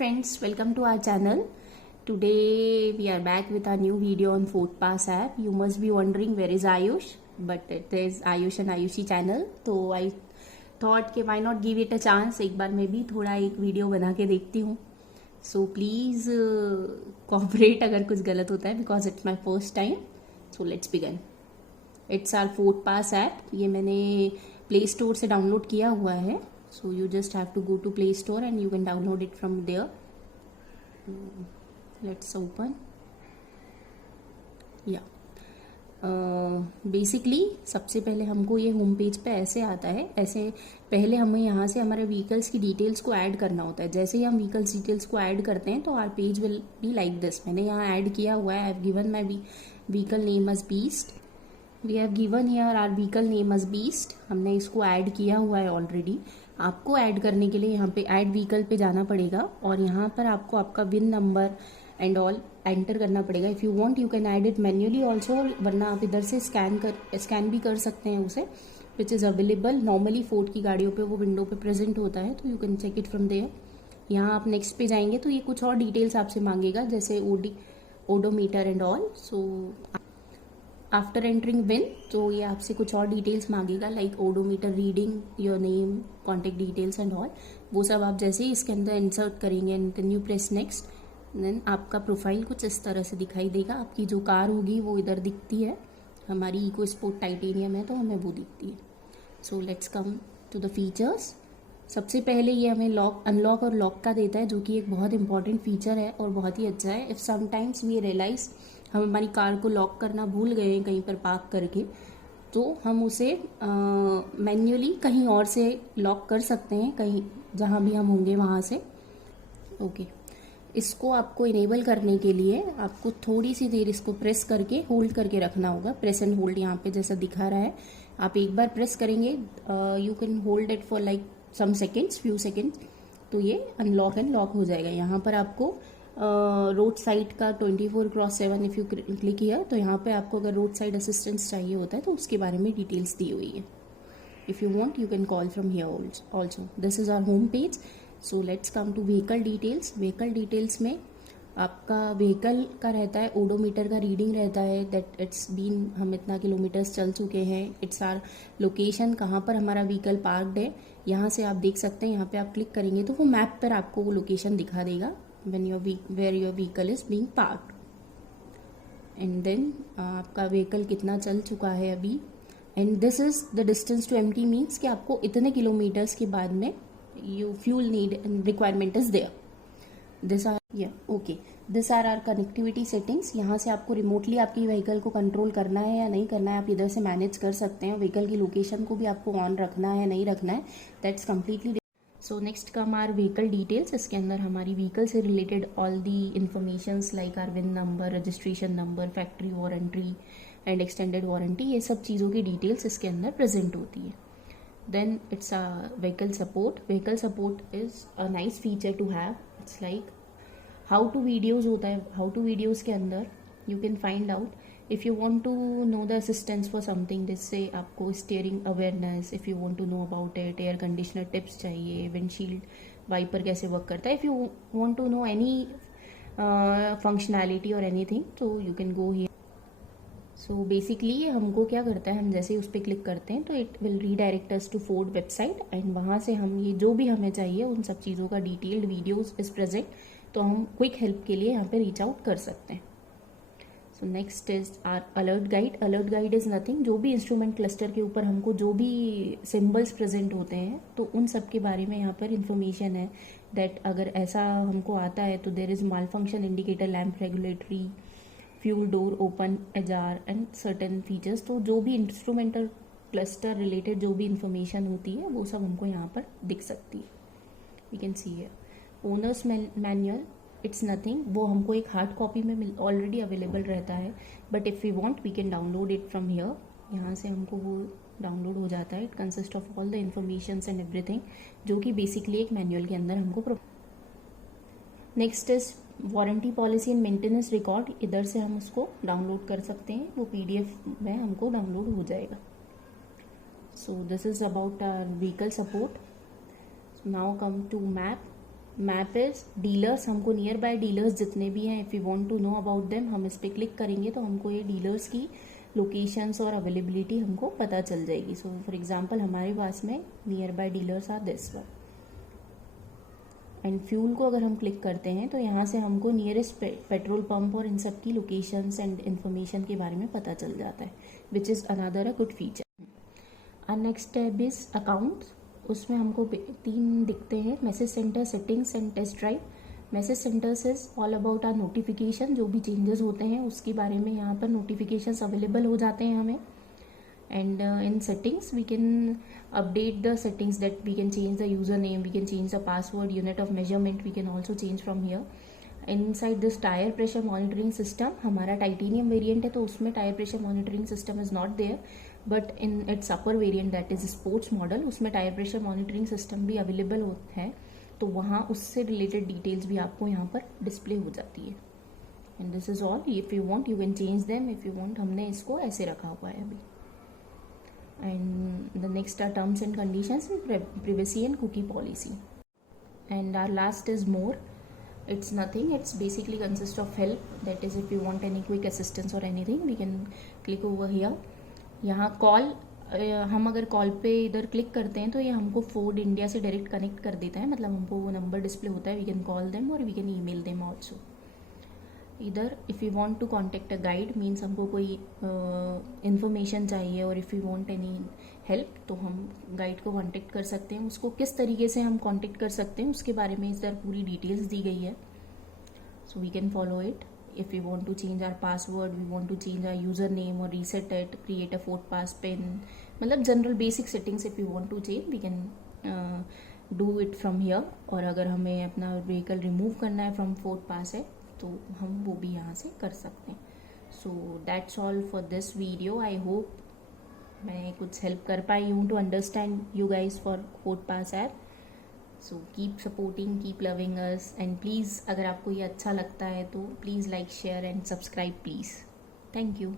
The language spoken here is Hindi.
friends, welcome to our channel. Today we are back with our new video on FortPass app. You must be wondering where is Ayush, but it is Ayush and Ayushi channel. तो I thought कि why not give it a chance. एक बार मैं भी थोड़ा एक वीडियो बना के देखती हूँ. So please cooperate अगर कुछ गलत होता है because it's my first time. So let's begin. It's our FortPass app. ये मैंने Play Store से डाउनलोड किया हुआ है. So you just have to go to Play Store and you can download it from there. Let's open. Yeah. Basically सबसे पहले हमको ये होम पेज पे ऐसे आता है. ऐसे पहले हमें यहाँ से हमारे व्हीकल्स की डिटेल्स को ऐड करना होता है. जैसे ही हम व्हीकल्स डिटेल्स को ऐड करते हैं तो our page will be like this. मैंने यहाँ ऐड किया हुआ है. I have given my vehicle name as beast. We have given here our vehicle name as beast. हमने इसको ऐड किया हुआ है ऑलरेडी. आपको ऐड करने के लिए यहाँ पे ऐड व्हीकल पे जाना पड़ेगा और यहाँ पर आपको आपका win number and all enter करना पड़ेगा. If you want you can add it manually also, वरना आप इधर से स्कैन भी कर सकते हैं उसे, which is available. Normally Ford की गाड़ियों पे वो विंडो पे प्रेजेंट होता है, तो you can check it from there. यहाँ आप नेक्स्ट पे जाएंगे तो ये कुछ और डिटेल्स आपसे मांगेगा, जैसे odometer and all. So after entering VIN तो ये आपसे कुछ और डिटेल्स मांगेगा, like odometer reading, your name, contact details and all. वो सब आप जैसे ही इसके अंदर इंसर्ट करेंगे and then you press next, देन आपका प्रोफाइल कुछ इस तरह से दिखाई देगा. आपकी जो कार होगी वो इधर दिखती है. हमारी इको स्पोर्ट टाइटेनियम है तो हमें वो दिखती है. So let's come to the features. सबसे पहले ये हमें अनलॉक और लॉक का देता है, जो कि एक बहुत इंपॉर्टेंट फीचर है और बहुत ही अच्छा है. इफ़ समटाइम्स वी रियलाइज हम हमारी कार को लॉक करना भूल गए हैं कहीं पर पार्क करके, तो हम उसे मैन्युअली कहीं और से लॉक कर सकते हैं, कहीं जहाँ भी हम होंगे वहाँ से. ओके. इसको आपको इनेबल करने के लिए आपको थोड़ी सी देर इसको प्रेस करके होल्ड करके रखना होगा. प्रेस एंड होल्ड यहाँ पे जैसा दिखा रहा है. आप एक बार प्रेस करेंगे, you can hold it for like some seconds, few seconds, तो ये अनलॉक एंड लॉक हो जाएगा. यहाँ पर आपको रोड साइड का 24/7 इफ़ यू क्लिक किया तो यहाँ पे आपको अगर रोड साइड असिस्टेंस चाहिए होता है तो उसके बारे में डिटेल्स दी हुई है. If you want you can call from here also. This is our home page. So let's come to vehicle details. Vehicle details में आपका व्हीकल का रहता है, ओडोमीटर का रीडिंग रहता है, दैट इट्स बीन हम इतना किलोमीटर्स चल चुके हैं. इट्स आर लोकेशन, कहाँ पर हमारा व्हीकल पार्कड है. यहाँ से आप देख सकते हैं. यहाँ पे आप क्लिक करेंगे तो वो मैप पर आपको वो लोकेशन दिखा देगा where your vehicle is being parked. And then आपका व्हीकल कितना चल चुका है अभी. And this is the distance to empty, means कि आपको इतने किलोमीटर्स के बाद में you fuel need and requirement is there. This are our connectivity settings. यहाँ से आपको रिमोटली आपकी व्हीकल को कंट्रोल करना है या नहीं करना है, आप इधर से मैनेज कर सकते हैं. व्हीकल की लोकेशन को भी आपको ऑन रखना है नहीं रखना है, that's completely. So next come our vehicle details. इसके अंदर हमारी व्हीकल से related all the informations like our VIN number, registration number, factory warranty and extended warranty, ये सब चीज़ों की डिटेल्स इसके अंदर प्रेजेंट होती है. Then it's a vehicle support. Vehicle support is a nice feature to have. It's like how to videos होता है. हाउ टू वीडियोज़ के अंदर you can find out if you want to know the assistance for something, जिससे आपको steering awareness, if you want to know about it, air conditioner tips चाहिए, विंडशील्ड वाइपर कैसे वर्क करता है, if you want to know any functionality और एनीथिंग, तो you can go here. So basically ये हमको क्या करता है, हम जैसे उस पर क्लिक करते हैं तो it will redirect us to Ford website and वहाँ से हम ये जो भी हमें चाहिए उन सब चीज़ों का डिटेल्ड वीडियोज़ इस प्रेजेंट, तो हम क्विक हेल्प के लिए यहाँ पे रीच आउट कर सकते हैं. So next is our alert guide. Alert guide is nothing, जो भी इंस्ट्रूमेंट क्लस्टर के ऊपर हमको जो भी सिंबल्स प्रेजेंट होते हैं तो उन सब के बारे में यहाँ पर इंफॉर्मेशन है. दैट अगर ऐसा हमको आता है तो there is malfunction indicator, lamp regulatory, fuel door open, ajar and certain features. तो जो भी इंस्ट्रूमेंटल क्लस्टर रिलेटेड जो भी इंफॉर्मेशन होती है वो सब हमको यहाँ पर दिख सकती है. वी कैन सी है ओनर्स मैनुअल. इट्स नथिंग, वो हमको एक हार्ड कॉपी में ऑलरेडी अवेलेबल रहता है, but if we want we can download it from here. यहाँ से हमको वो डाउनलोड हो जाता है. It consist of all the informations and everything, जो कि बेसिकली एक मैनुअल के अंदर हमको. Next is warranty policy and maintenance record. इधर से हम उसको डाउनलोड कर सकते हैं, वो PDF में हमको डाउनलोड हो जाएगा. So this is about our vehicle support. Now come to map. Map is dealers, हमको नियर बाय डीलर्स जितने भी हैं, if you want to know about them, हम इस पर क्लिक करेंगे तो हमको ये डीलर्स की लोकेशंस और अवेलेबिलिटी हमको पता चल जाएगी. सो फॉर एग्जांपल हमारे पास में nearby dealers are this one. And fuel को अगर हम क्लिक करते हैं तो यहाँ से हमको नियरेस्ट पेट्रोल पंप और इन सब की लोकेशंस एंड इन्फॉर्मेशन के बारे में पता चल जाता है, which is another a good feature. और नेक्स्ट टैब इज अकाउंट्स. उसमें हमको 3 दिखते हैं, message centre, settings and test drive. Message centres is all about our notification, जो भी चेंजेस होते हैं उसके बारे में यहाँ पर नोटिफिकेशंस अवेलेबल हो जाते हैं हमें. And in settings we can update the settings, that we can change the username, we can change the password, unit of measurement we can also change from here. Inside this tire pressure monitoring system, हमारा टाइटेनियम वेरिएंट है तो उसमें tyre pressure monitoring system is not there, but in its upper variant that is sports model, उसमें टायर प्रेशर मॉनिटरिंग सिस्टम भी अवेलेबल है. तो वहाँ उससे रिलेटेड डिटेल्स भी आपको यहाँ पर डिस्प्ले हो जाती है. And this is all. If you want you can change them, if you want. हमने इसको ऐसे रखा हुआ है अभी. And the next are terms and conditions, privacy and cookie policy. And our last is more. It's nothing, it's basically consists of help, that is if you want any quick assistance or anything we can click over here. यहाँ कॉल, हम अगर कॉल पे इधर क्लिक करते हैं तो ये हमको फोर्ड इंडिया से डायरेक्ट कनेक्ट कर देता है, मतलब हमको वो नंबर डिस्प्ले होता है. वी कैन कॉल देम और we can email them also. इधर if you want to contact a guide, means हमको कोई इन्फॉर्मेशन चाहिए, और if you want any help तो हम गाइड को कांटेक्ट कर सकते हैं. उसको किस तरीके से हम कांटेक्ट कर सकते हैं उसके बारे में इधर पूरी डिटेल्स दी गई है. So we can follow it. If you want to change our password, we want to change our username और reset it, create a Ford pass PIN, मतलब general basic settings if you want to change we can do it from here. और अगर हमें अपना व्हीकल रिमूव करना है फ्रॉम फोर्ड पास है तो हम वो भी यहाँ से कर सकते हैं. So that's all for this video. I hope मैं कुछ हेल्प कर पाई हूँ to understand you guys for Ford pass app. So keep supporting, keep loving us, and please अगर आपको ये अच्छा लगता है तो please like, share and subscribe please. Thank you.